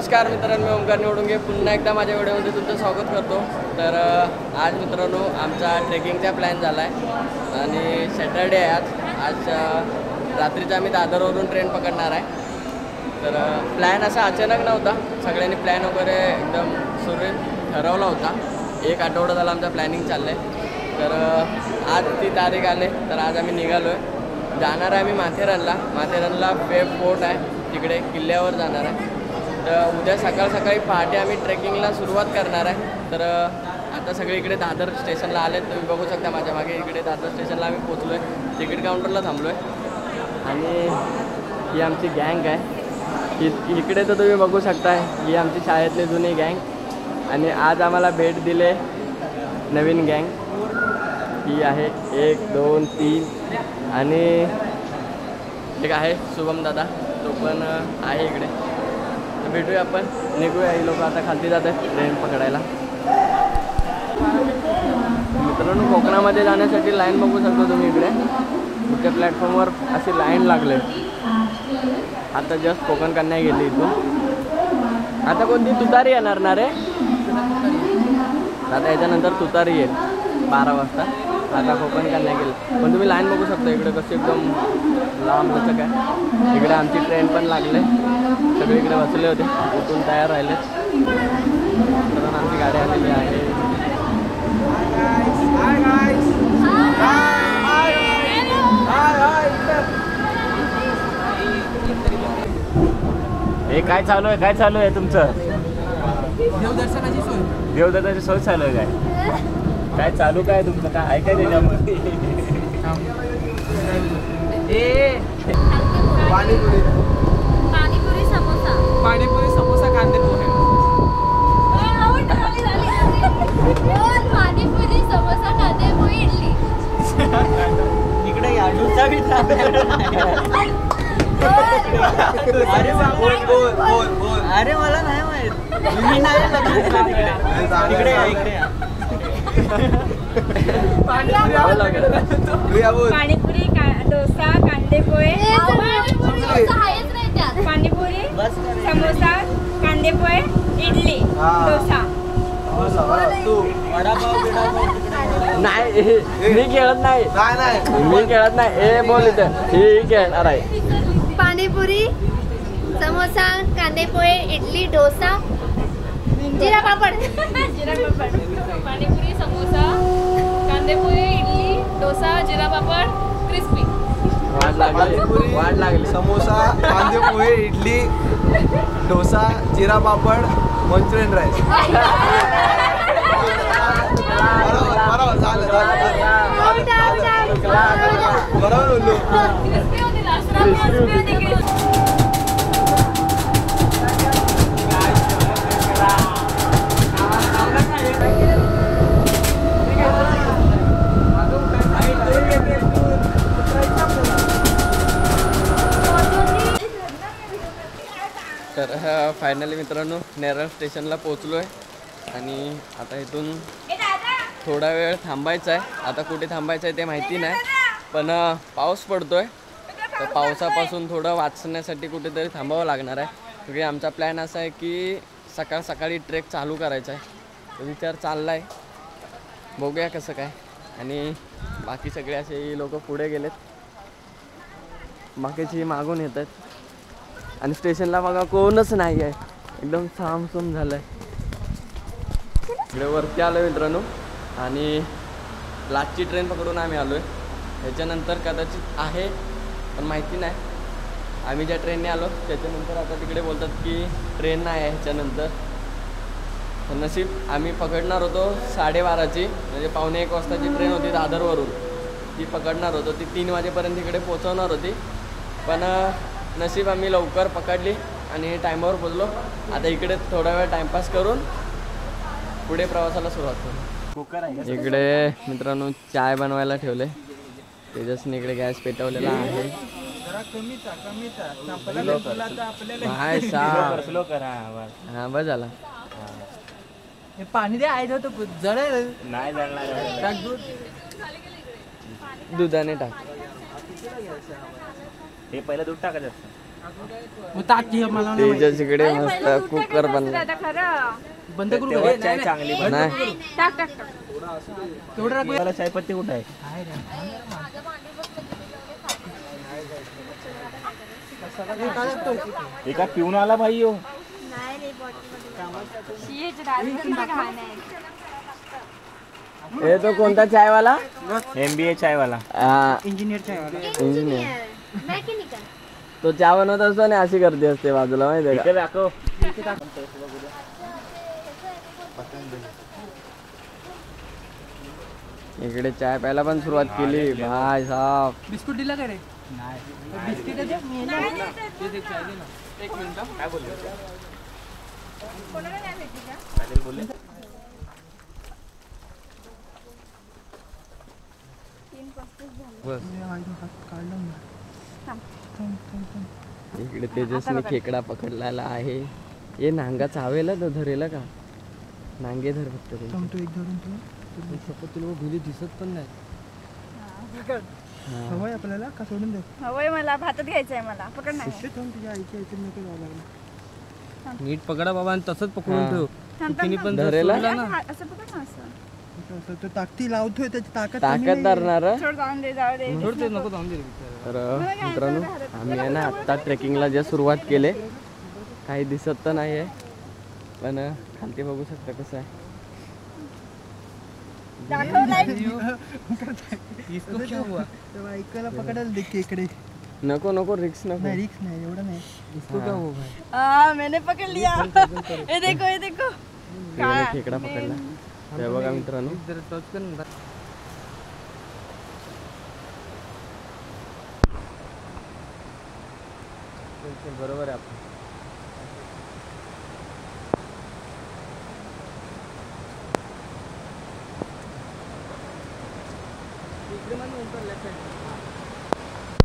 नमस्कार मित्रांनो, मी ओमकार निवडुंगे पुन्हा एकदा माझ्या व्हिडिओमध्ये तुमचं स्वागत करतो। तर आज मित्रांनो आमचा ट्रेकिंगचा प्लॅन झाला आहे आणि सॅटर्डे आहे आज रात्रीचा आम्ही दादरवरून ट्रेन पकडणार आहे। तर प्लॅन असा अचानक नव्हता, सगळ्यांनी प्लॅन वगैरे एकदम सुरळीत ठरवला होता। एक आठवडा झाला आमचा प्लॅनिंग चाललं आहे। तर आज ती तारीख आले, तर आज आम्ही निघालो आहे। जाणार आहे आम्ही माथेरानला वेब फोर्ट आहे, तिकडे किल्ल्यावर जाणार आहे। तर उद्या सकाळी पहाटे आम्ही ट्रेकिंगला सुरुवात करणार आहे। तर आता सगळे इकडे दादर स्टेशनला आले, तुम्ही बघू शकता माझ्या मागे इकडे दादर स्टेशनला आम्ही पोचलो आहे, तिकीट काउंटरला थांबलो आहे। आणि ही आमची गँग आहे, इकडे तर तुम्ही बघू शकता ही आमची शाळेतली जुनी गँग। आणि आज आम्हाला भेट दिले नवीन गँग, ही आहे 1 2 3 आणि एक आहे शुभम दादा, तो पण आहे इकडे। तर भेटूया, आपण निघूया। ही लोक आता खालती जात आहेत ट्रेन पकडायला। मित्रांनो कोकणामध्ये जाण्यासाठी लाईन बघू शकतो तुम्ही इकडे, पुढच्या प्लॅटफॉर्मवर अशी लाईन लागले। आता जस्ट कोकण कन्या गेली इथून, आता कोणती तुतारी येणार ना रे? आता याच्यानंतर तुतारी येईल 12 वाजता। आता कोकण कन्या गेली, पण तुम्ही लाईन बघू शकता इकडे कशी एकदम लांब कसं काय। इकडे आमची ट्रेन पण लागले, सगळे इकडे बसले होते, उठून तयार राहिले। तर आमची गाडी आलेली आहे। हे काय चालू आहे तुमचं? देवदर्शनाची सोय, देवदर्शनाची सोय चालू आहे काय चालू काय तुमचं? काय आहे काय त्याच्यामध्ये? पाणीपुरी समोसा कांदे पोहे। पाणीपुरी समोसा कांदे पोहे इडली। इकडे या डोसा बी अरे मला नाही माहित, मी नाही इकडे या पाणीपुरी डोसा कांदे पोहे, पाणीपुरी समोसा कांदे पोहे इडली डोसा। नाही मी खेळत नाही, मी खेळत नाही। हे बोल इथं, ही खेळणार आहे। पाणीपुरी समोसा कांदे पोहे इडली डोसा जिरा पापड। पाणीपुरी समोसा कांदे पोहे इडली डोसा जिरा पापड क्रिस्पी। वाट लागली। समोसा कांदे पोहे इडली डोसा जिरा पापड मंचुरियन राईस। बरोबर बोललो। क्रिस्पी होती लास्ट राउंड, क्रिस्पी होती। तर फायनली मित्रांनो नेरळ स्टेशनला पोचलो आहे आणि आता इथून थोडा वेळ थांबायचं आहे। आता कुठे थांबायचं आहे ते माहिती नाही, पण पाऊस पडतो आहे, तर पावसापासून थोडं वाचण्यासाठी कुठेतरी थांबावं लागणार आहे। क्योंकि आमचा प्लॅन असा आहे की सकाळी ट्रेक चालू करायचा आहे, तो विचार चालला आहे, बघूया कसं काय। आणि बाकी सगळे असे लोक पुढे गेलेत, बाकीची मागून येत आहेत आणि स्टेशनला बघा कोणच नाही आहे, एकदम सामसूम झालं आहे। इकडे वरती आलो मित्रांनो आणि लास्टची ट्रेन पकडून आम्ही आलो आहे। ह्याच्यानंतर कदाचित आहे पण माहिती नाही, आम्ही ज्या ट्रेनने आलो त्याच्यानंतर आता तिकडे बोलतात की ट्रेन नाही आहे ह्याच्यानंतर। तर नशीब आम्ही पकडणार होतो 12:30ची, म्हणजे 1:45 वाजताची ट्रेन होती दादरवरून, ती पकडणार होतो, ती 3 वाजेपर्यंत इकडे पोचवणार होती, पण नशीब आम्ही लवकर पकडली आणि टायमावर पोचलो। आता इकडे थोडा वेळ टाइमपास करून पुढे प्रवासाला सुरुवात करू। इकडे मित्रांनो चाय बनवायला ठेवले, तेजसने इकडे गॅस पेटवलेला आहे। हा बस झाला। पाणी दे आहे तो जळेल नाही जळणार, दूध दुधाने टाक। हे पहिलं दूध टाकायचं असतं. मला तेजस इकडे मस्त कुकर बनला. बंद करू तेव्हा चाय चांगली बनते. नाही टाक टाक टाक. तेवढं टाकूया. मला चायपत्ती कुठे आहे? एका पिऊन आला भाई हो. नाही रे बॉटल. हे तो कोणता चायवाला? MBA चायवाला. इंजिनियर चाय इंजिनियर. मेकॅनिकल. तो चहा बनवत असतो आणि अशी गर्दी असते बाजूला, माहितीये का? इथे दाखव. इकडे चाय प्यायला पण सुरुवात केली भाई साहब. बिस्कुट दिला का रे? बिस्किट दे. एक मिनिट. काय बोलले? कोणाला नाही भेटली का? चालेल बोलले. बस इकडे तेजसने खेकडा पकडलेला आहे. हे नांगा चावेला तो धरेला का? नांगे धर फक्त ते. एक धरून तुला भिली दिसत पण नाही. हवंय आपल्याला का सोडून दे? हवंय मला, भातात घ्यायचंय मला. पकड नाही. तुझ्या आईच्या इथे नको जावं लागलं. नीट पकडा बाबा आणि तसंच पकडून ठेव. थांब पण धरेला असं पकड ना असं. असं तो ताकदी लावतोय त्याची ताकद कमी ताकद नाहीये. धरणार. सोड, जाऊन दे, जाऊ दे. सोड ते नको जाऊन दे रे. तर मित्रांनो आम्ही आहे ना आत्ता ट्रेकिंगला जे सुरुवात केले, काही दिसत तर नाही आहे पण खालती बघू शकता कसं आहे. दाखव लाईट. इसको क्या हुआ? तेव्हा ऐकायला पकडायला दे इकडे. नको नको रिक्स नको. नाही रिक्स नाही एवढं नाही. इसको क्या हुआ भाई? मैंने पकड़ लिया. ये देखो, ये देखो. तिकडे खेकडा पकडला. ते बघा मित्रांनो जरा टच कर ना. बरोबर आहे आपण.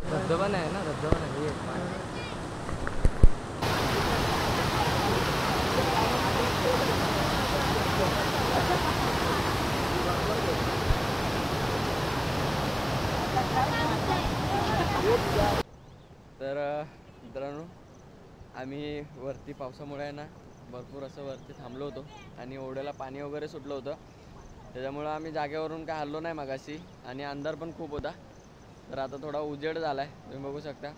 धबधबा नाही ना, धबधबा नाही. तर मित्रांनो आम्ही वरती पावसामुळे आहे ना भरपूर असं वरती थांबलो होतो आणि ओढ्याला पाणी वगैरे सुटलं होतं, त्याच्यामुळं आम्ही जागेवरून काय हल्लो नाही मगाशी आणि अंधार पण खूप होता. तर आता थोडा उजेड झाला आहे, तुम्ही बघू शकता.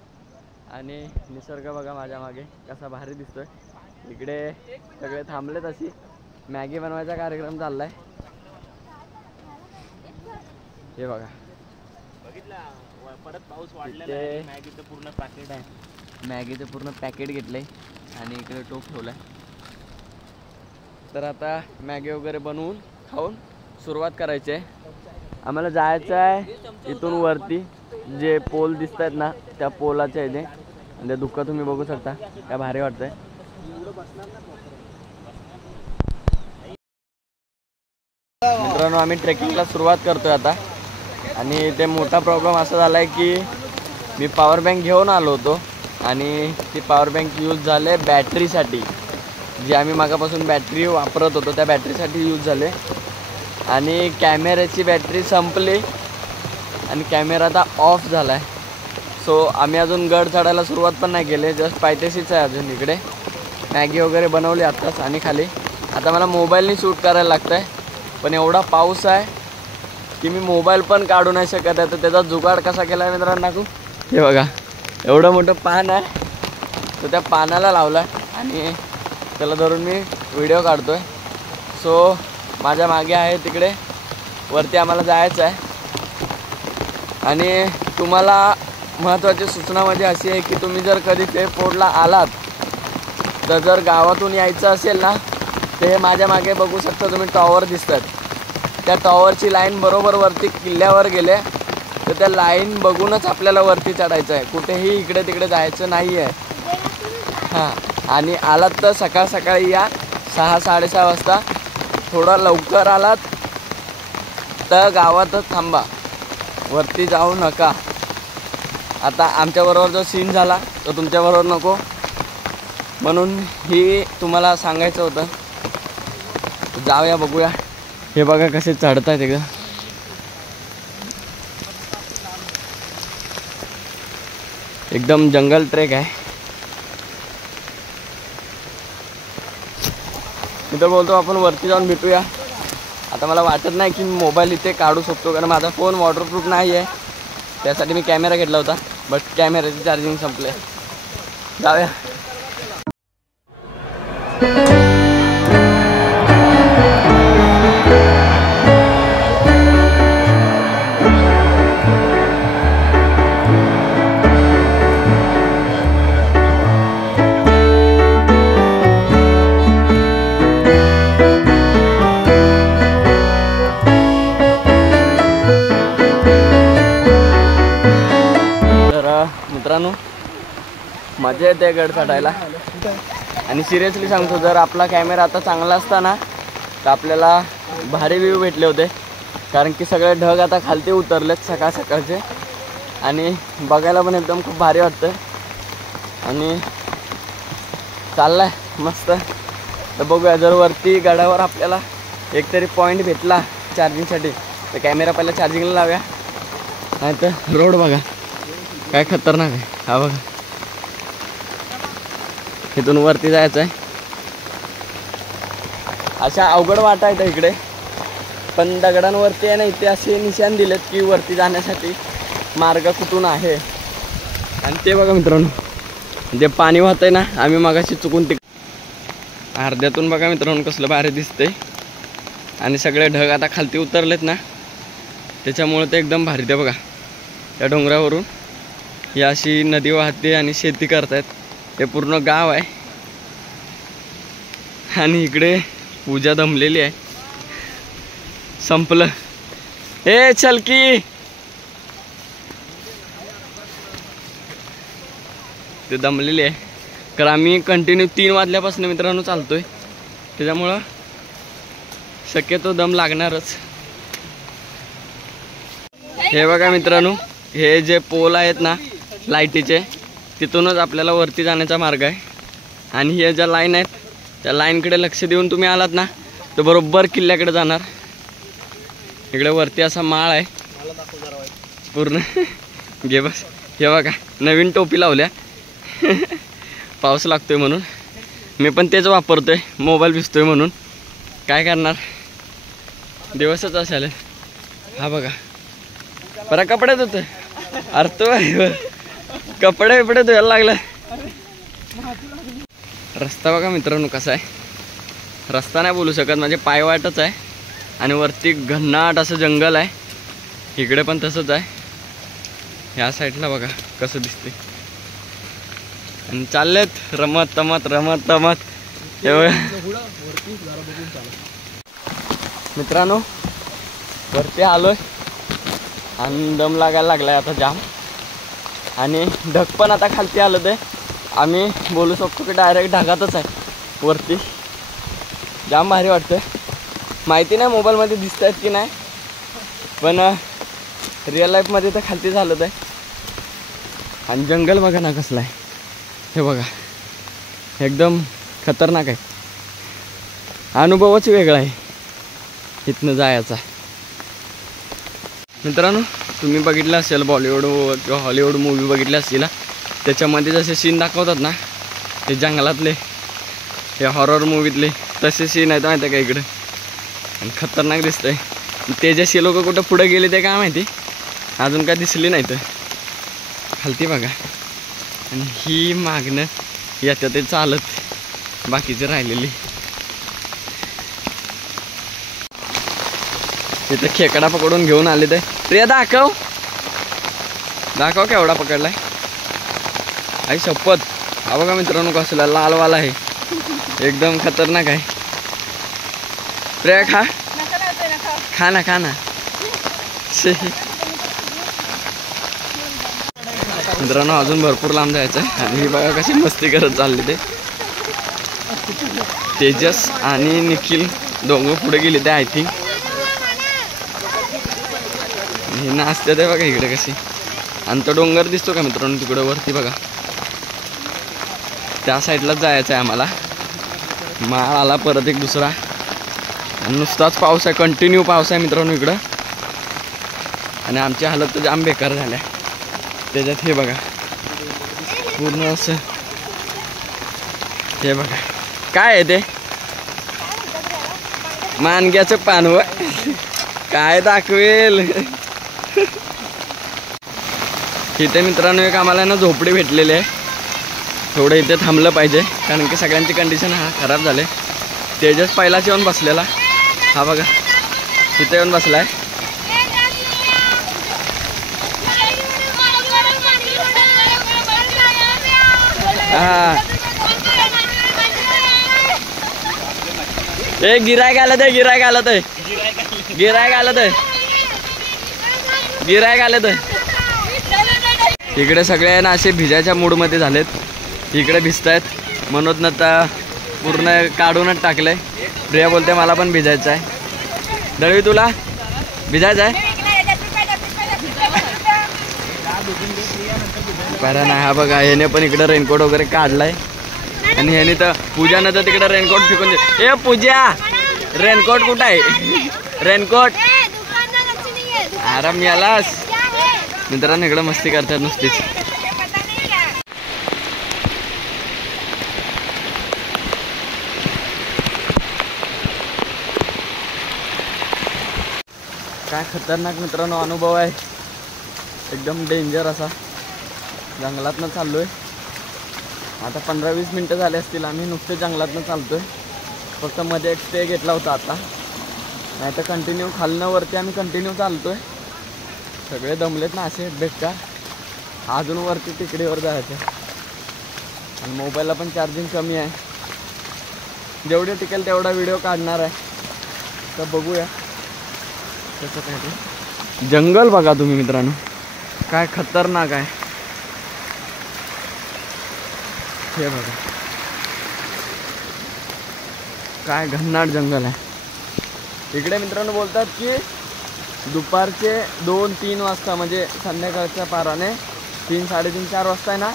आणि निसर्ग बघा माझ्या मागे कसा भारी दिसतोय. इकडे सगळे थांबलेत, अशी मॅगी बनवायचा कार्यक्रम चालला आहे. हे बघा परत पाऊस वाढलेला इथे- आहे. मॅगीचं पूर्ण पॅकेट आहे. मॅगीचं पूर्ण पॅकेट घेतलंय आणि इकडे टोप ठेवलाय. तर आता मॅगी वगैरे बनवून खाऊन सुरुवात करायची आहे. आम्हाला जायचं आहे इथून वरती, जे पोल दिसत आहेत ना त्या पोलाच्या इथे. आणि ते दुःख तुम्ही बघू शकता, काय भारी वाटतंय. मित्रांनो आम्ही ट्रेकिंगला सुरुवात करतोय आता. आणि ते मोठा प्रॉब्लेम असा झाला आहे की मी पॉवर बँक घेऊन आलो होतो आणि ती पॉवर बँक यूज झाले बॅटरीसाठी. जी आम्ही मागापासून बॅटरी वापरत होतो त्या बॅटरीसाठी यूज झाले. आणि कॅमेऱ्याची बॅटरी संपली आणि कॅमेरा आता ऑफ झाला आहे. सो आम्ही अजून गड चढायला सुरुवात पण नाही केली, जस्ट पायथ्याशीच आहे अजून. इकडे मॅगी वगैरे बनवली आत्ताच आणि खाली. आता मला मोबाईलनी शूट करायला लागतं आहे, पण एवढा पाऊस आहे की मी मोबाईल पण काढू नाही शकत आहे. तर त्याचा जुगाड कसा केला आहे मित्रांनो दाखवू. हे बघा एवढं मोठं पान आहे, तर त्या पानाला लावलं आहे आणि त्याला धरून मी व्हिडिओ काढतो आहे. सो माझ्या मागे आहे तिकडे वरती आम्हाला जायचं आहे. आणि तुम्हाला महत्त्वाची सूचना म्हणजे अशी आहे की तुम्ही जर कधी फेफोडला आलात तर जर गावातून यायचं असेल ना, ते माझ्या मागे बघू शकता तुम्ही टॉवर दिसतात. त्या टॉवरची लाईन बरोबर वरती किल्ल्यावर गेले तर त्या लाईन बघूनच आपल्याला वरती चढायचं आहे, कुठेही इकडे तिकडे जायचं नाही आहे. हां, आणि आलात तर सकाळ सकाळी या 6-6:30 वाजता. थोडा लवकर आलात तर गावातच थांबा, वरती जाऊ नका. आता आमच्याबरोबर जो सीन झाला तो तुमच्याबरोबर नको, म्हणून ही तुम्हाला सांगायचं होतं. जाऊया बघूया. हे बघा कसे चढत आहेत एकदम. एकदम जंगल ट्रेक आहे मी तर बोलतो आपण वरती जाऊन भेटूया. आता मला वाटत नाही की मी मोबाईल इथे काढू शकतो, कारण माझा फोन वॉटरप्रूफ नाही आहे. त्यासाठी मी कॅमेरा घेतला होता, बट कॅमेऱ्याची चार्जिंग संपले. जाऊया. मित्रांनो, मजा येते गड चढायला. आणि सिरियसली सांगतो, जर आपला कॅमेरा आता चांगला असता ना तर आपल्याला भारी व्ह्यू भेटले होते. कारण की सगळे ढग आता खालती उतरलेत सकाळ सकाळचे, आणि बघायला पण एकदम खूप भारी वाटतं. आणि चाललाय मस्त. तर बघूया, जर वरती गडावर आपल्याला एकतरी पॉईंट भेटला चार्जिंगसाठी तर कॅमेरा पहिला चार्जिंगला लावूया. नाही तर रोड बघा काय खतरनाक आहे. हा बघा, इथून वरती जायचं आहे. अशा अवघड वाटा आहेत इकडे, पण दगडांवरती आहे ना इथे असे निशाण दिलेत की वरती जाण्यासाठी मार्ग कुठून आहे. आणि ते बघा मित्रांनो, जे पाणी वाहत आहे ना, आम्ही मगाशी चुकून अर्ध्यातून बघा मित्रांनो कसलं भारी दिसतंय. आणि सगळे ढग आता खालती उतरलेत ना, त्याच्यामुळे ते एकदम भारी. ते बघा, त्या डोंगरावरून ही अशी नदी वाहते आणि शेती करतायत. हे पूर्ण गाव आहे. आणि इकडे पूजा दमलेली आहे. संपलं. ए चल की, ते दमलेली आहे. कारण आम्ही कंटिन्यू 3 वाजल्यापासून मित्रांनो चालतोय, त्याच्यामुळं शक्यतो दम लागणारच. हे बघा मित्रांनो, हे जे पोल आहेत ना लाईटीचे, तिथूनच आपल्याला वरती जाण्याचा मार्ग आहे. आणि हे ज्या लाईन आहेत त्या लाईनकडे लक्ष देऊन तुम्ही आलात ना तर बरोबर किल्ल्याकडे जाणार. इकडे वरती असा माळ आहे पूर्ण. घे बस. हे बघा, नवीन टोपी लावल्या पाऊस लागतोय म्हणून. मी पण तेच वापरतोय, मोबाईल भिजतोय म्हणून. काय करणार, दिवसच असायला. हा बघा, बरं कपड्यात होतं. अरे तो कपडे बिपडे धुवायला लागलं. रस्ता बघा मित्रांनो कसा आहे. रस्ता नाही बोलू शकत, म्हणजे पायवाटच आहे. आणि वरती घनदाट असं जंगल आहे. इकडे पण तसंच आहे. ह्या साईडला बघा कसं दिसते. आणि चाललेत रमत तमत रमत तमत. मित्रांनो, वरती आलोय आणि दम लागायला लागलाय आता जाम. आणि ढग पण आता खालती आलं. ते आम्ही बोलू शकतो की डायरेक्ट ढगातच आहे वरती. जाम भारी वाटतं. माहिती नाही मोबाईलमध्ये दिसत आहेत की नाही, पण रिअल लाईफमध्ये तर खालती झालं आहे. आणि जंगल बघा ना कसलं आहे. हे बघा, एकदम खतरनाक आहे. अनुभवच वेगळा आहे इथनं जायचा. मित्रांनो, तुम्ही बघितलं असेल बॉलिवूड किंवा हॉलिवूड मूवी बघितल्या असतील, त्याच्यामध्ये जसे सीन दाखवतात ना ते जंगलातले, हे हॉरर मूवीतले तसे सीन आहेत माहिती आहे का इकडे. आणि खतरनाक दिसतंय. ते जसे लोक कुठं पुढे गेले ते काय माहिती, अजून काय दिसली नाही. तर खालती बघा. आणि ही मागणं येत्या ते चालत बाकीचे राहिलेली. तिथं खेकडा पकडून घेऊन आले. ते प्रिया दाखव दाखव केवढा पकडलाय. आई शपथ. हा बघा मित्रांनो कसला लालवाला आहे, एकदम खतरनाक आहे. प्रिया खा खा ना खा ना. मित्रांनो, अजून भरपूर लांब जायचं आहे. आणि ही बघा कशी मस्ती करत चालली. ते तेजस आणि निखिल दोघं पुढे गेले ते आय थिंक. हे नाचते ते बघा इकडे कशी. आणि तो डोंगर दिसतो का मित्रांनो तिकडे वरती बघा, त्या साईडलाच जायचं आहे आम्हाला. माळ आला परत एक दुसरा. आणि नुसताच पाऊस आहे, कंटिन्यू पाऊस आहे मित्रांनो इकडं. आणि आमची हालत तर जाम बेकार झाल्या. त्याच्यात हे बघा पूर्ण असं. हे बघा काय आहे ते, मानग्याचं पानव काय दाखवेल. इथे मित्रांनो एक आम्हाला ना झोपडी भेटलेली आहे. थोडं इथे थांबलं पाहिजे कारण की सगळ्यांची कंडिशन खराब झाले. तेजस पहिलाच येऊन बसलेला, हा बघा इथे येऊन बसलाय. हा ए गिरायक आलं ते गिरायक आलं ते गिरायक आलं ते गिरायक आलं ते. इकडे सगळे ना असे भिजायच्या मूडमध्ये झालेत. इकडे भिजतायत. मनोज ना तर पूर्ण काढूनच टाकलंय. प्रिया बोलते मला पण भिजायचं आहे. दळवी तुला भिजायचं आहे? बरं नाही. हा बघा ह्याने पण इकडे रेनकोट वगैरे काढलाय आणि ह्याने तर पूजानं तर तिकडे रेनकोट फेकून दे. ए पूजा रेनकोट कुठं आहे? रेनकोट आराम यालास. मित्रांनो इकडे मस्ती करतात नुसतीच. काय खतरनाक मित्रांनो अनुभव आहे. एकदम डेंजर असा. जंगलातनं चाललोय. आता 15-20 मिनटं झाले असतील. आम्ही नुसते जंगलातनं चालतोय. फक्त मध्ये एक स्टे घेतला होता आता. नाही तर कंटिन्यू खालनं वरती आम्ही कंटिन्यू चालतोय. सगळे दमलेत ना असे बेकार. अजून वरती टेकडीवर जायचं आणि मोबाईलला पण चार्जिंग कमी आहे. जेवढे टिकेल तेवढा व्हिडिओ काढणार आहे. तर बघूया कसं काय ते. जंगल बघा तुम्ही मित्रांनो काय खतरनाक आहे. हे बघा काय घननाट जंगल आहे. इकडे मित्रांनो बोलतात की दुपारचे 2-3 वाजता म्हणजे संध्याकाळच्या पाराने 3-3:30-4 वाजता आहे ना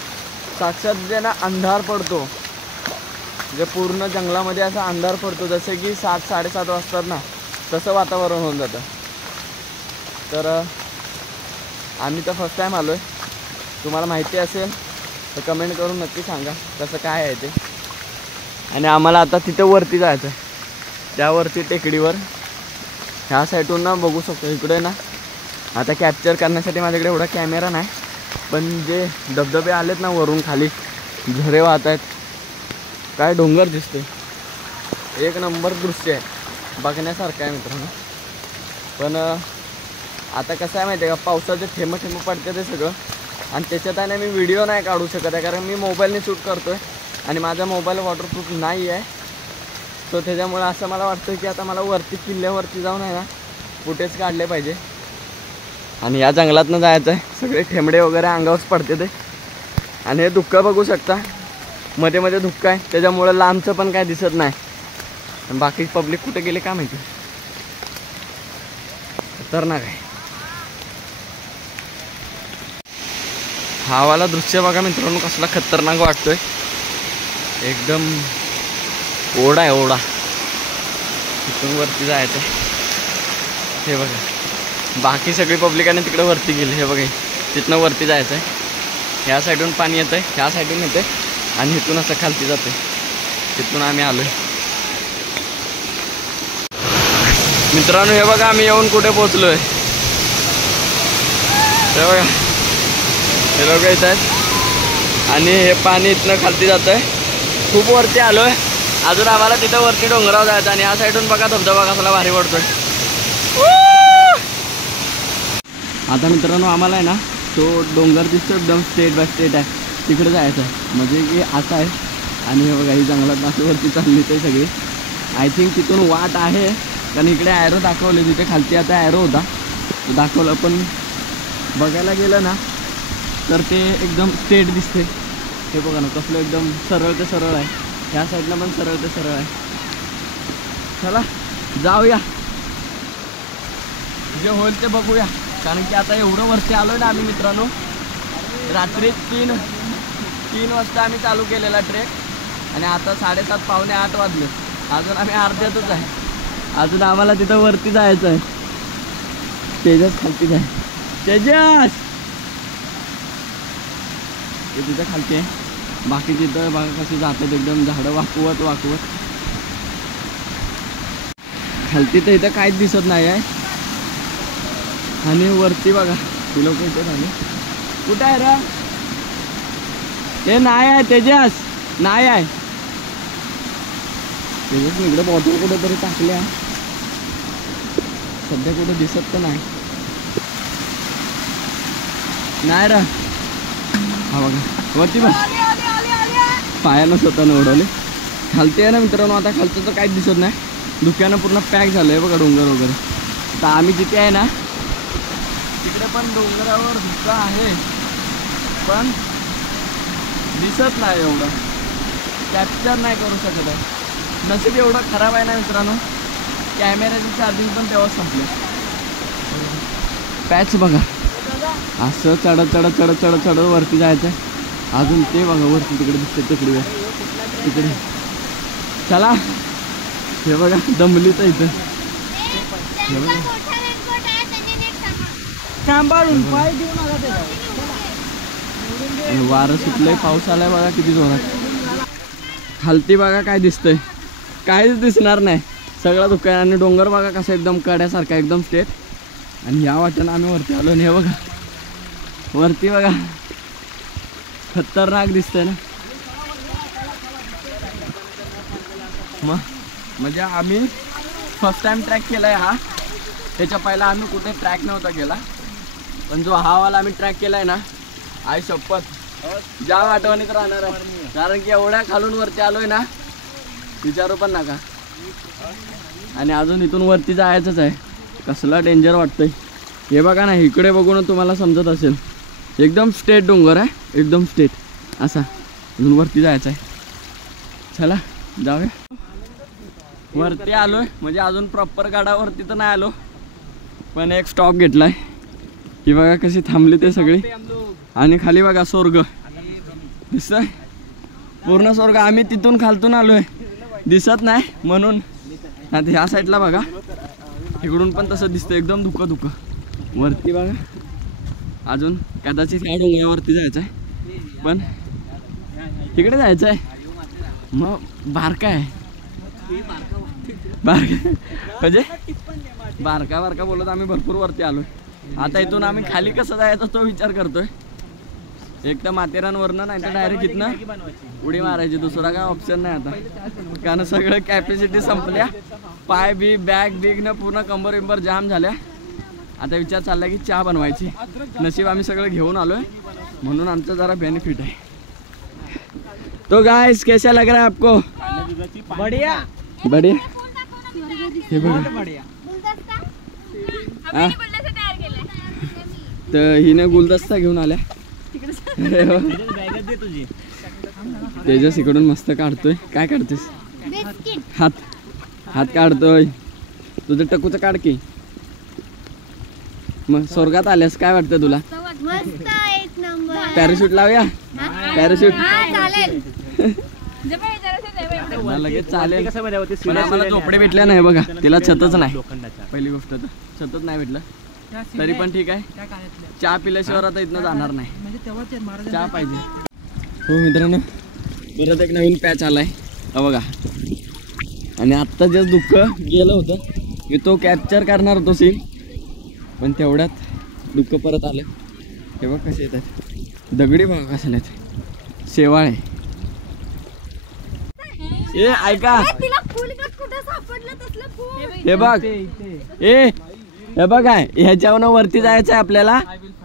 साक्षात जे ना अंधार पडतो. म्हणजे पूर्ण जंगलामध्ये असा अंधार पडतो. जसे की 7-7:30 वाजतात ना तसं वातावरण होऊन जातं. तर आम्ही तर फर्स्ट टाईम आलो आहे. तुम्हाला माहिती असेल तर कमेंट करून नक्की सांगा कसं काय आहे ते. आणि आम्हाला आता तिथं वरती जायचं आहे. त्यावरती टेकडीवर ह्या साईडून ना बघू शकतो. इकडे ना आता कॅप्चर करण्यासाठी माझ्याकडे एवढा कॅमेरा नाही. पण जे धबधबे आलेत ना वरून खाली झरे वाहत आहेत. काय डोंगर दिसते. एक नंबर दृश्य आहे. बघण्यासारखं आहे मित्रांनो. पण आता कसं आहे माहिती आहे का पावसाचे थेंब पडते ते सगळं. आणि त्याच्यात आहे ना मी व्हिडिओ नाही काढू शकत आहे कारण मी मोबाईलने शूट करतो आहे आणि माझा मोबाईल वॉटरप्रूफ नाही आहे. सो त्याच्यामुळे असं मला वाटतं की आता मला वरती किल्ल्यावरती जाऊन आहे ना फुटेज काढले पाहिजे. आणि या जंगलातनं जायचं आहे. सगळे ठेंबडे वगैरे अंगावरच पडते ते. आणि हे धुक्कं बघू शकता. मध्ये मध्ये धुक्कं आहे त्याच्यामुळे लांबचं पण काय दिसत नाही. बाकी पब्लिक कुठे गेले काय माहिती. खतरनाक आहे. हावाला दृश्य बघा मित्रांनो कसला खतरनाक वाटतोय. एकदम ओढा आहे ओढा. तिथून वरती जायचं आहे. हे बघा बाकी सगळी पब्लिकाने तिकडे वरती गेली. हे बघा तिथनं वरती जायचं आहे. ह्या साईडून पाणी येतं आहे ह्या साईडून येतं आहे आणि इथून असं खालती जाते. तिथून आम्ही आलो आहे. मित्रांनो हे बघा आम्ही येऊन कुठे पोचलो आहे. हे बघा हे लोक येत आहेत आणि हे पाणी इथनं खालती जातं आहे. खूप वरती आलो आहे. अजून आम्हाला तिथं वरती डोंगरावर जायचं आणि ह्या साईडून बघा धबधबा कसला भारी पडतोय. आता मित्रांनो आम्हाला आहे ना तो डोंगर दिसतो एकदम स्टेट बाय स्टेट आहे. तिकडे जायचं आहे. म्हणजे की असं आहे. आणि हे बघा ही जंगलात असं वरती चालली ते सगळी. आय थिंक तिथून वाट आहे कारण इकडे ॲरो दाखवले. तिथे खालती आता ॲरो होता तो दाखवलं. पण बघायला गेलं ना तर ते एकदम स्ट्रेट दिसते. हे बघा ना कसलं एकदम सरळ ते सरळ आहे. ह्या साईडला पण सरळ ते सरळ आहे. चला जाऊया जे होईल ते बघूया. कारण की आता एवढं वरती आलो ना आम्ही मित्रांनो. रात्री 3 वाजता आम्ही चालू केलेला ट्रेक आणि आता 7:30-7:45 वाजले. अजून आम्ही अर्ध्यातच आहे. अजून आम्हाला तिथं वरती जायचं आहे. तेजस खालतीच आहे. तेजस ते तिथं खालती आहे. बाकी तिथं बघा कसे जातात एकदम झाडं वाकवत वाकवत. खालती तर इथं काहीच दिसत नाही आहे. आणि वरती बघा ती लोक इथे झाली. कुठं आहे रे? हे नाही आहे तेजस, नाही आहे तेजस. इकडे बॉटल कुठेतरी टाकल्या, सध्या कुठं दिसत तर नाही. नाही रे. हा बघा वरती बघ, पायानं स्वतःनं उडवले. खालती आहे ना मित्रांनो. आता खालचं तर काहीच दिसत नाही, धुक्यानं पूर्ण पॅक झालं आहे बघा डोंगर वगैरे. तर आम्ही जिथे आहे ना तिकडे पण डोंगरावर धुका आहे, पण दिसत नाही एवढं, कॅप्चर नाही करू शकत आहे. नशीब एवढं खराब आहे ना मित्रांनो, कॅमेऱ्याची चार्जिंग पण तेव्हा संपले. पॅच बघा असं चढत चढत चढत चढत चढत वरती जायचं आहे. अजून ते बघा वरती तिकडे दिसते, तिकडे तिकडे. चला हे बघा दमली तर इथं. हे बघा सांभाळून पाय देऊन आला त्याच्यावर. आणि वारं सुटलंय, पाऊस आलाय बघा किती जोरात. खालती बघा काय दिसतंय, काहीच दिसणार नाही, सगळं धुकं आहे. आणि डोंगर बघा कसं एकदम कड्यासारखा एकदम स्ट्रेट. आणि या वाटेनं आम्ही वरती आलो. आणि हे बघा वरती बघा खतरनाक दिसतंय ना. मग म्हणजे आम्ही फर्स्ट टाइम ट्रॅक केला आहे हा. त्याच्या पहिला आम्ही कुठे ट्रॅक नव्हता केला, पण जो हा वाला आम्ही ट्रॅक केला आहे ना, आई शपथ ज्या आठवणीत राहणार आहे. कारण की एवढ्या खालून वरती आलोय ना, विचारू पण नका. आणि अजून इथून वरती जायचंच आहे. कसला डेंजर वाटतंय हे बघा ना. इकडे बघून तुम्हाला समजत असेल, एकदम स्ट्रेट डोंगर आहे, एकदम स्ट्रेट असा. अजून वरती जायचं आहे. चला जाऊया. वरती आलोय म्हणजे अजून प्रॉपर गाडावरती तर नाही आलो, पण एक स्टॉप घेतलाय. ही बघा कशी थांबली ते सगळी. आणि खाली बघा स्वर्ग दिसतंय, पूर्ण स्वर्ग. आम्ही तिथून खालतून आलोय, दिसत नाही म्हणून. आता ह्या साईडला बघा, इकडून पण तसं दिसतं, एकदम धुकं धुकं. वरती बघा अजून कदाचित ह्या डोंगरावरती जायचं आहे, पण तिकडे जायचं आहे. मग बारका आहे, बारका म्हणजे बारका बारका बोलत आम्ही भरपूर वरती आलोय. आता इथून आम्ही खाली कसं जायचं तो विचार करतोय. एक तर माथेरानवरनं, नाही तर डायरेक्ट इथनं उडी मारायची, दुसरा काय ऑप्शन नाही आता. कारण सगळं कॅपॅसिटी संपल्या, पाय बी बॅग बिग न पूर्ण कंबर बिंबर जाम झाल्या. आता विचार चालला की चहा बनवायची. नशीब आम्ही सगळं घेऊन आलोय म्हणून आमचा जरा बेनिफिट आहे. तो गाइस कैसा लग रहा है आपको? बढिया बढ़िया. हे बघा बढिया. हा तर हिने गुलदस्ता घेऊन आल्या. तेजस इकडून मस्त काढतोय. काय काढतेस? हात हात काढतोय. तुझं टकूचं काढ की. मग स्वर्गात आल्यास काय वाटतं तुला? मस्त एक नंबर. पॅराशूट लावूया, पॅराशूट चालेल. लगेच चालेल. पण आम्हाला झोपडे भेटले नाही बघा, तिला छतच नाही. पहिली गोष्ट तर छतच नाही भेटलं, तरी पण ठीक आहे. चहा पिल्याशिवाय आता इथनं जाणार नाही, चहा पाहिजे. हो मित्रांनो, परत एक नवीन पॅच आलाय बघा. आणि आत्ता जे दुःख गेलं होतं मी तो कॅप्चर करणार होतो सीन, पण तेवढ्यात दुःख परत आलं. हे बघ कसे येतात दगडी, बघा कशाला आहेत, शेवाळ आहे. ए ऐका, तिला फुल कुठे सापडलं तसलं फुल? हे बघ, हे बघ आहे, ह्याच्यावरून वरती जायचं आहे आपल्याला.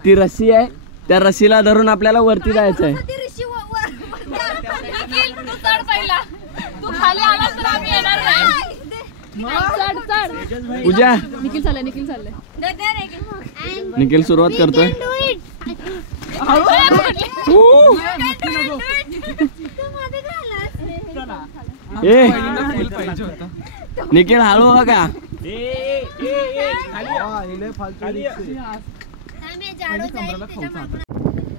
ती रस्सी आहे, त्या रस्सीला धरून आपल्याला वरती जायचं आहे. ती ऋषी निखिल, तू चढ पहिला. तू खाली आलास तर आम्ही येणार नाही. चढ चढ. पूजा, निखिल चालले, निखिल चालले. निखिल सुरुवात करतोय. ए निखिल हळू बघा.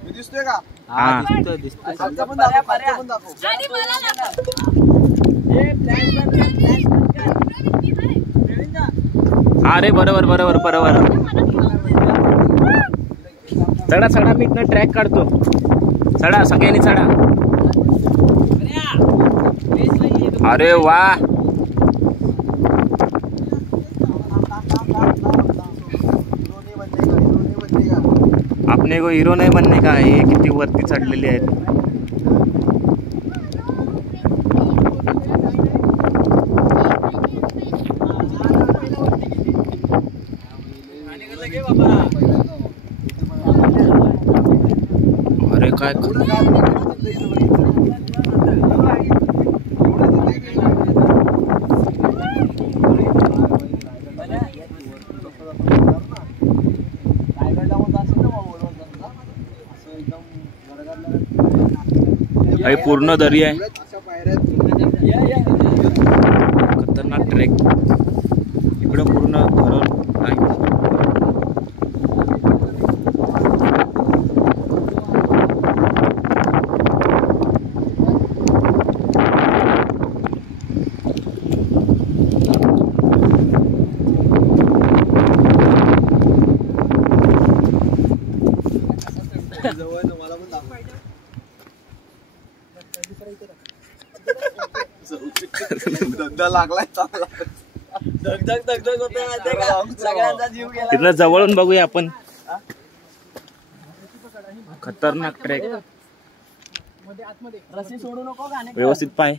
दिसतोय का? हा आमचा पण दाखव, आमचा पण दाखव. आणि मला नको. अरे बरोबर बरोबर बरोबर. चढा चढा, मी इथनं ट्रॅक काढतो. चढा सगळ्यांनी चढा. अरे वा, अपने को हीरो नाही बनने का आहे. किती वरती चढलेले आहेत. अरे काय आहे. पूर्ण दरी आहे. खतरनाक ट्रेक. इकडं पूर्ण धरण आहे. धंदा लागलाय चांगला. धगधग होते माहितीये का? सगळ्यांचा जीव गेला. तिथलं जवळून बघूया आपण. खतरनाक ट्रेक. रस्सी सोडू नको गाणे. व्यवस्थित पाय.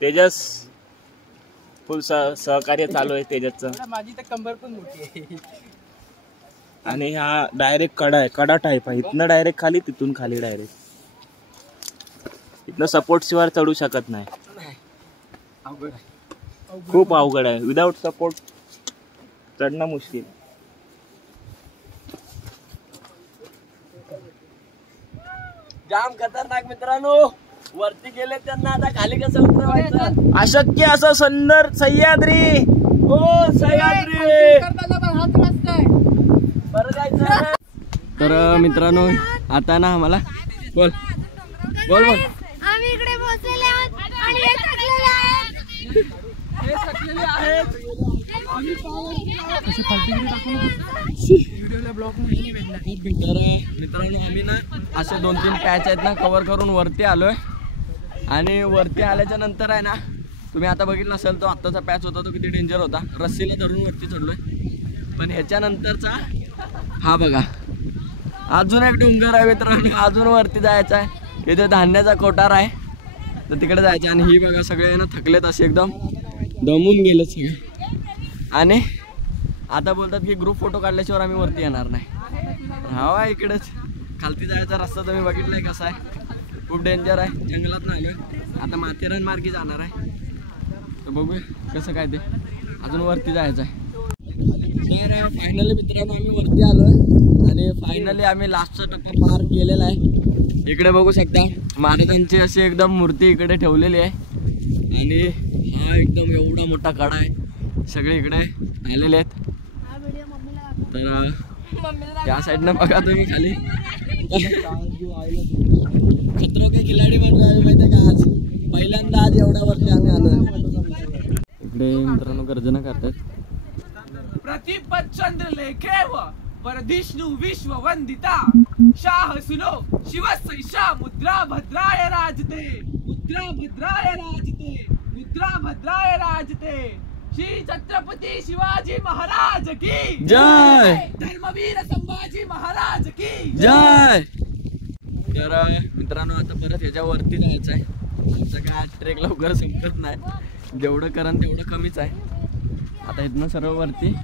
तेजस फुल सहकार्य चालू आहे तेजसचं. माझी तर कंबर पण मोठी आहे. आणि हा डायरेक्ट कडा आहे. कडा टाईप आहे. इथनं डायरेक्ट खाली, तिथून खाली डायरेक्ट. इथनं सपोर्ट शिवाय चढू शकत नाही. खूप अवघड आहे. विदाउट सपोर्ट चढणं मुश्किल. जाम खतरनाक मित्रांनो. वरती गेले त्यांना आता खाली कसं उतरवायचं? अशक्य असं सुंदर सह्याद्री. ओ सह्याद्री. बरं जायचं. तर मित्रांनो आता ना आम्हाला बोल बोल बोल. आम्ही इकडे पोहोचलेले आहोत आणि हे थकलेले आहेत. तर मित्रांनो आम्ही ना असे 2-3 पॅच आहेत ना कव्हर करून वरती आलोय. आणि वरती आल्याच्या नंतर आहे ना, तुम्ही आता बघितलं असेल तो आत्ताचा पॅच होता तो किती डेंजर होता. रस्सीला धरून वरती चढलोय. पण ह्याच्यानंतरचा हा बघा, अजून एक डोंगर आहे मित्रांनो. अजून वरती जायचं आहे. इथे धान्याचा कोठार आहे, तर तिकडे जायचं. आणि ही बघा सगळे ना थकलेत असे एकदम दमून गेले सगळे. आणि आता बोलतात की ग्रुप फोटो काढल्याशिवाय आम्ही वरती येणार नाही. हवा इकडेच खालती जायचा रस्ता तुम्ही बघितलाय कसा आहे. खूप डेंजर आहे. जंगलात नाही आलोय. आता माथेरान मार्गी जाणार आहे. तर बघूया कसं काय ते. अजून वरती जायचं आहे. तर फायनली मित्रांनो आम्ही वरती आलोय. आणि फायनली आम्ही लास्टचा टप्पा पार केलेला आहे. इकडे बघू शकता महाराजांची अशी एकदम मूर्ती इकडे ठेवलेली आहे. आणि हा एकदम एवढा मोठा कडा आहे. सगळे इकडे आलेले आहेत. तर या साईडनं बघा तुम्ही खाली. खतरो के खिलाडी म्हणतो माहिती आहे का. आज पहिल्यांदा आज एवढ्या वरती आम्ही आलो. इकडे मित्रांनो गर्जना करतात. प्रतिपद चंद्र लेखे व वरधिष्णु विश्व वंदिता शाह सुनो शिवसैषा मुद्रा भद्राय राजते. मुद्रा भद्राय राजते. मुद्रा भद्राय राजते. श्री छत्रपती शिवाजी महाराज की जय. धर्मवीर संभाजी महाराज की जय. तर मित्रांनो आता परत ह्याच्यावरती जायचं आहे. आमचं काय ट्रेक लवकर संपत नाही. जेवढं करण तेवढं कमीच आहे. आता इथनं सर्व वरती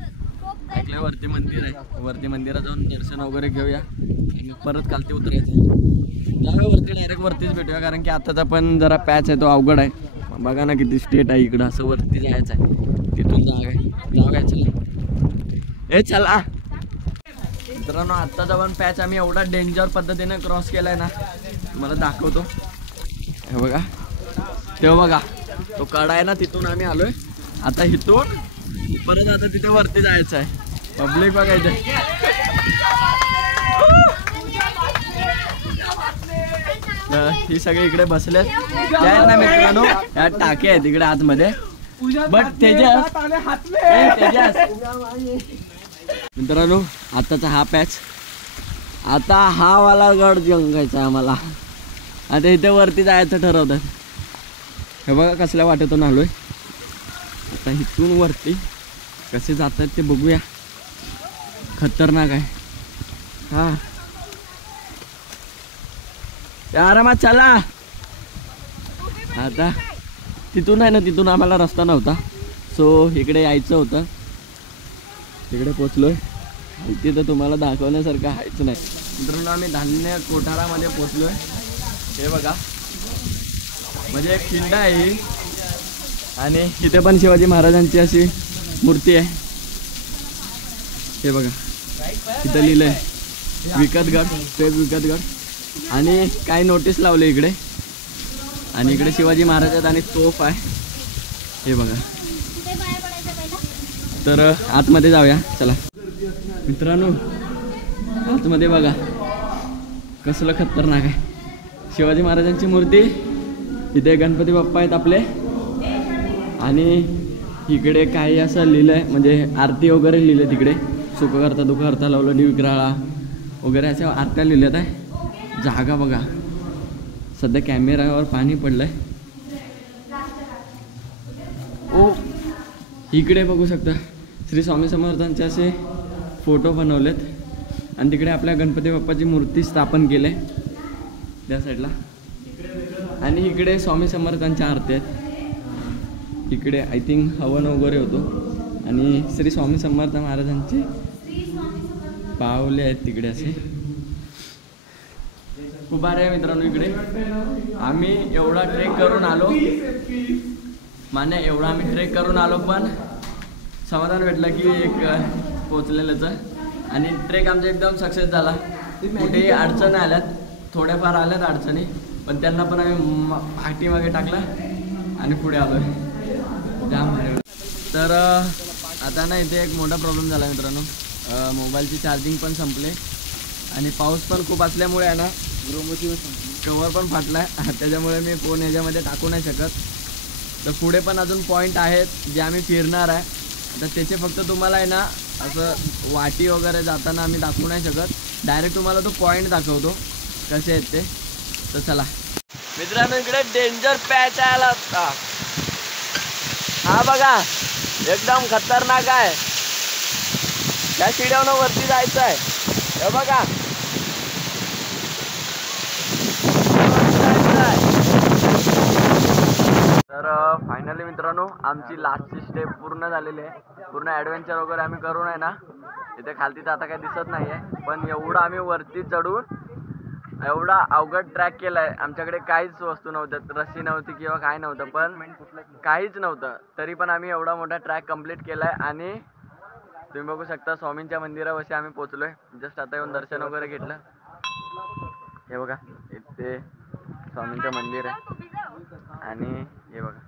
ऐकलं वरती मंदिर आहे. वरती मंदिरात जाऊन दर्शन वगैरे घेऊया. आणि परत खालती उतरायचं आहे. जाऊया वरती डायरेक्ट वरतीच भेटूया. कारण की आताचा पण जरा पॅच आहे तो अवघड आहे. बघा ना किती स्टेट आहे इकडं. असं वरती जायचं आहे. तिथून जाऊया चला. ए चला मित्रांनो. आत्ताचा पण पॅच आम्ही एवढा डेंजर पद्धतीने क्रॉस केलाय ना, मला दाखवतो. हे बघा तेव्हा बघा तो कडा आहे ना, तिथून आम्ही आलोय. आता इथून परत आता तिथे वरती जायचं आहे. पब्लिक बघायचं. ही सगळे इकडे बसलेत. त्या आहेत ना मित्रांनो, या टाक्या आहेत इकडे आतमध्ये. बट तेजस मित्रांनो आताचा हा पॅच. आता हा वाला गड जिंकायचा आहे आम्हाला. आता इथे वरती जायचं ठरवतात. हे बघा कसल्या वाटेतून आलोय. आता इथून वरती कसे जातात ते बघूया. खतरनाक आहे. हा या आरामात चला. आता तिथून आहे ना, तिथून आम्हाला रस्ता नव्हता, सो इकडे यायचं होतं. तिकडे पोचलोय. इथे तर तुम्हाला दाखवण्यासारखं आहेच नाही. मित्रांनो आम्ही धान्य कोठारामध्ये पोचलोय. हे बघा, म्हणजे एक खिंड आहे ही, आणि इथे पण शिवाजी महाराजांची अशी मूर्ती आहे. हे बघा, इथं लिहिलंय विकतगड, पेब विकतगड, आणि काही नोटीस लावले इकडे. आणि इकडे शिवाजी महाराज आहेत आणि तोफ आहे. हे बघा. तर आतमध्ये जाऊया चला. मित्रांनो आतमध्ये बघा कसलं खतरनाक आहे. शिवाजी महाराजांची मूर्ती, इथे गणपती बाप्पा आहेत आपले, आणि इकडे काही असं लिहिलं आहे, म्हणजे आरती वगैरे लिहिलं तिकडे. सुख करता दुःख करता लावलं विक्राळा वगैरे अशा आरत्या लिहिल्यात आहे. जागा बघा, सध्या कॅमेऱ्यावर पाणी पडलंय. ओ इकडे बघू शकता श्री स्वामी समर्थांचे असे फोटो बनवलेत, आणि तिकडे आपल्या गणपती बाप्पाची मूर्ती स्थापन केली त्या साईडला. आणि इकडे स्वामी समर्थांच्या आरती आहेत. इकडे आय थिंक हवन वगैरे होतो, आणि श्री स्वामी समर्थ महाराजांचे पावले आहेत तिकडे असे. खूप भारी आहे मित्रांनो. इकडे आम्ही एवढा ट्रेक करून आलो, मान्य एवढा आम्ही ट्रेक करून आलो, पण समाधान भेटलं की एक पोचलेलंच. आणि ट्रेक आमचा एकदम सक्सेस झाला. कुठेही अडचणी आल्यात, थोड्याफार आल्यात अडचणी, पण त्यांना पण आम्ही पाठीमागे टाकला आणि पुढे आलो आहे. जाम भारी. तर आता ना इथे एक मोठा प्रॉब्लेम झाला मित्रांनो. मोबाईलची चार्जिंग पण संपले, आणि पाऊस पण खूप असल्यामुळे आहे ना कवर पण फाटला आहे. त्याच्यामुळे मी फोन ह्याच्यामध्ये टाकू नाही शकत. तर पुढे पण अजून पॉईंट आहेत जे आम्ही फिरणार आहे. तर त्याचे फक्त तुम्हाला आहे ना असं वाटी वगैरे जाताना आम्ही दाखवू नाही शकत. डायरेक्ट तुम्हाला तो पॉईंट दाखवतो कसे आहेत ते. तर चला मित्रांनो, इकडे डेंजर पॅच आला होता. हा बघा, एकदम खतरनाक आहे. त्या शिड्यावरून वरती जायचं आहे. हे बघा, तर फायनली मित्रांनो आमची लास्टची स्टेप पूर्ण झालेली आहे. पूर्ण ॲडव्हेंचर वगैरे आम्ही करून आहे ना, इथे खालती तर आता काही दिसत नाही आहे, पण एवढं आम्ही वरती चढून एवढा अवघड ट्रॅक केला आहे. आमच्याकडे काहीच वस्तू नव्हत्या, रस्सी नव्हती किंवा काय नव्हतं, पण काहीच नव्हतं, तरी पण आम्ही एवढा मोठा ट्रॅक कंप्लीट केला आहे. आणि तुम्ही बघू शकता स्वामींच्या मंदिरापाशी आम्ही पोचलो आहे. जस्ट आता येऊन दर्शन वगैरे घेतलं. हे बघा, इथे स्वामींचं मंदिर आहे. आणि हे बघा,